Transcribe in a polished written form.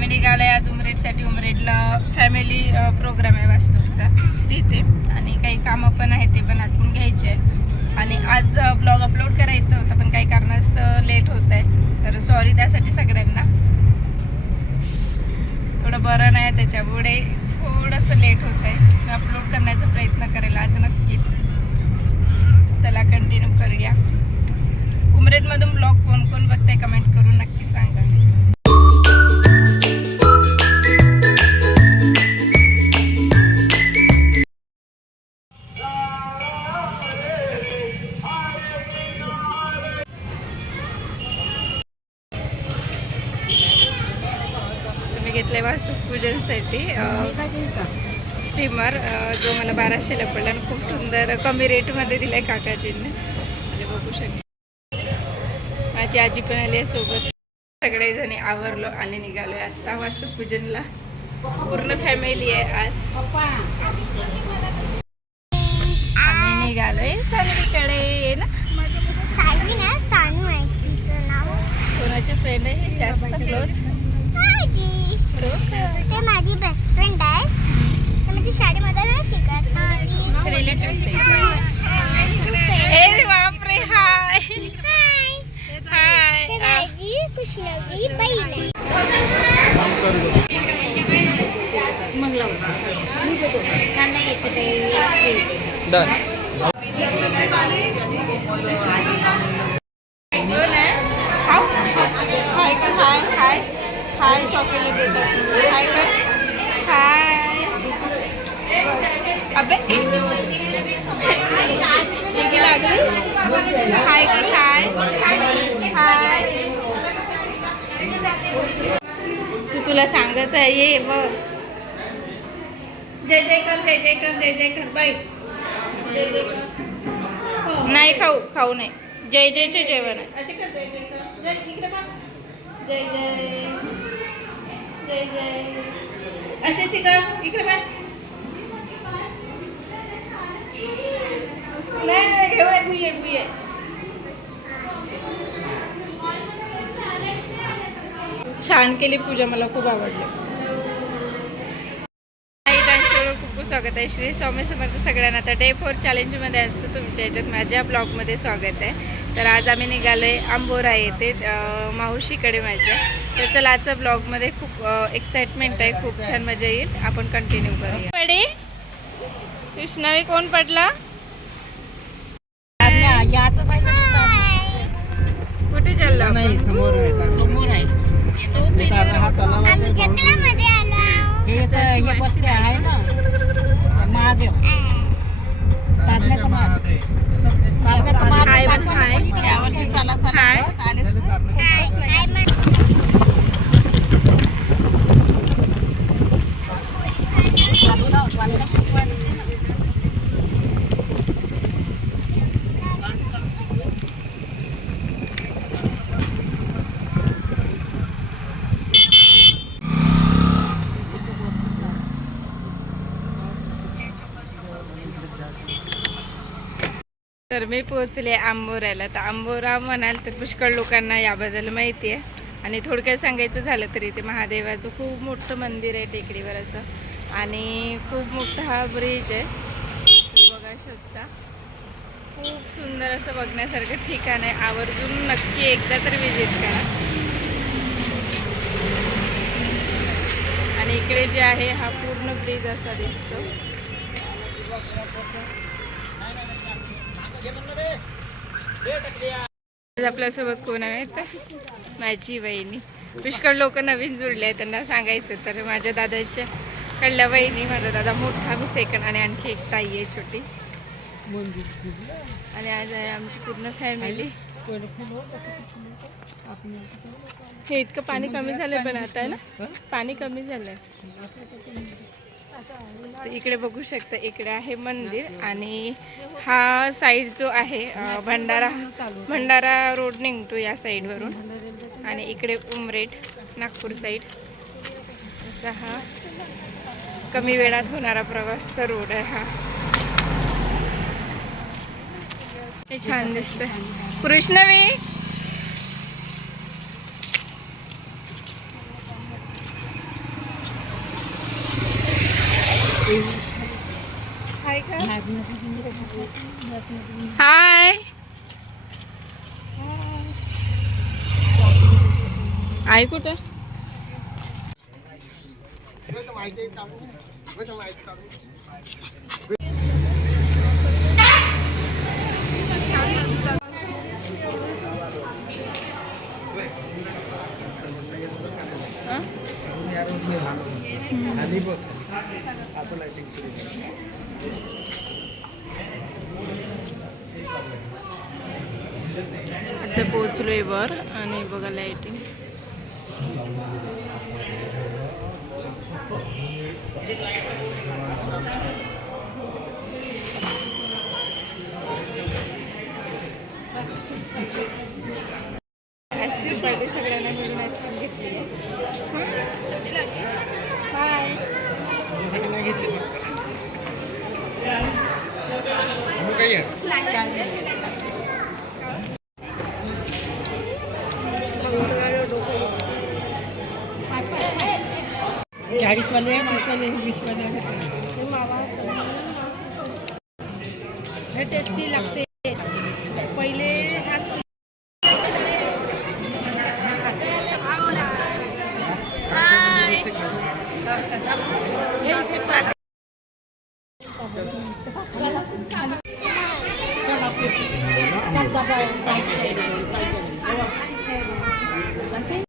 आम्ही निघालो आहे आज उमरेडसाठी. उमरेडला फॅमिली प्रोग्राम आहे वास्तवचा तिथे, आणि काही कामं पण आहेत ते पण आटपून घ्यायचे आहे. आणि आज ब्लॉग अपलोड करायचं होतं पण काही कारणास्तव लेट होत आहे, तर सॉरी त्यासाठी सगळ्यांना. थोडं बरं नाही त्याच्यामुळे थोडंसं लेट होत आहे. मी अपलोड करण्याचा प्रयत्न करेल आज नक्कीच. चला कंटिन्यू करूया. उमरेडमधून ब्लॉग कोण कोण बघताय कमेंट करून नक्की सांगा. तुम्ही घेतलंय वास्तुपूजनसाठी स्टीमर, जो मला 1200ला पडला आणि खूप सुंदर कमी रेटमध्ये दिलाय काकाजींनी. आणि बघू शकता माझी आजी पण आली आहे सोबत. सगळेजणी आवरलो आणि निघालोय आता वास्तुपूजनला. पूर्ण फॅमिली आहे आज. आम्ही निघालोय सानवीकडे ना. सानवी ना, सानू आहे तिचं नाव. कोणाचे फ्रेंड आहे जास्त क्लोज? माझी. ते माझी बेस्ट फ्रेंड आहे. ते माझी शाळेमध्ये ना शिकत रिलेटिव्ह. ए बापरे, हाय हाय. ते माझी कृष्णवी बहीण आहे. हाय का? हाय हाय हाय. चॉकलेट देतात. हाय काय? हाय. अबे लागली. हाय की हाय हाय. तुला सांगत आहे ये बघ. जय जय कर, जय जय कर, जय जय कर बाई. नाही खाऊ नाही. जय जयचे जेवण आहे. असे कर, जय जय कर. जय इकडे बघ. जय जय जय जय. असे शिका. इकडे बघ. नाही घेऊया. बुये बुये. छान केली पूजा, मला खूप आवडली. खूप खूप स्वागत आहे. श्री स्वामी समर्थ सगळ्यांना. आता डे 4 चॅलेंजमध्ये आजचं तुमच्या याच्यात माझ्या ब्लॉगमध्ये स्वागत आहे. तर आज आम्ही निघालो आहे आंबोरा येथे मावशीकडे माझ्या. तर चला आजच्या ब्लॉगमध्ये खूप एक्साइटमेंट आहे, खूप छान मजा येईल. आपण कंटिन्यू करूया. पडे कृष्णावी कोण पडला? कुठे चालला? समोर आहे. आम्ही जंगलामध्ये आलो. हे बसते आहे ना महादेव. तारण्याचा महादेव. हाय पण हाय. यावर्षी चला चला हाय. तर मी पोहोचले आंबोऱ्याला. तर आंबोरा म्हणाल तर पुष्कळ लोकांना याबद्दल माहिती आहे. आणि थोडक्यात सांगायचं झालं तरी इथे महादेवाचं खूप मोठं मंदिर आहे टेकडीवर असं. आणि खूप मोठा हा ब्रिज आहे, बघा शकता. खूप सुंदर असं बघण्यासारखं ठिकाण आहे. आवर्जून नक्की एकदा तरी विजिट करा. आणि इकडे जे आहे हा पूर्ण ब्रिज असा दिसतो. आपल्यासोबत कोण आहे तर माझी वहिनी. पुष्कळ लोक नवीन जुळले आहेत, त्यांना सांगायचं तर माझ्या दादाच्या कडल्या वहिनी, माझा दादा मोठा, मी सेकंड, आणि आणखी एक ताई आहे छोटी. आणि आज आहे आमची पूर्ण फॅमिली. हे इतकं पाणी कमी झालं पण आता आहे ना, पाणी कमी झालंय. तर इकडे बघू शकता, इकडे आहे मंदिर. आणि हा साईड जो आहे भंडारा रोड निघतो या साईडवरून. आणि इकडे उमरेड नागपूर साईड असा हा कमी वेळात होणारा प्रवासचा रोड आहे हा. हे छान दिसतंय. कृष्णवी हाय आई कुठं आता पोहोचलोय वर आणि बघा लाईटिंग आईस्क्रीम पाहिजे सगळ्यांना मिळून आईस्क्रीम घेतली बाय चाळीसवाले 20वाले हे टेस्टी लागते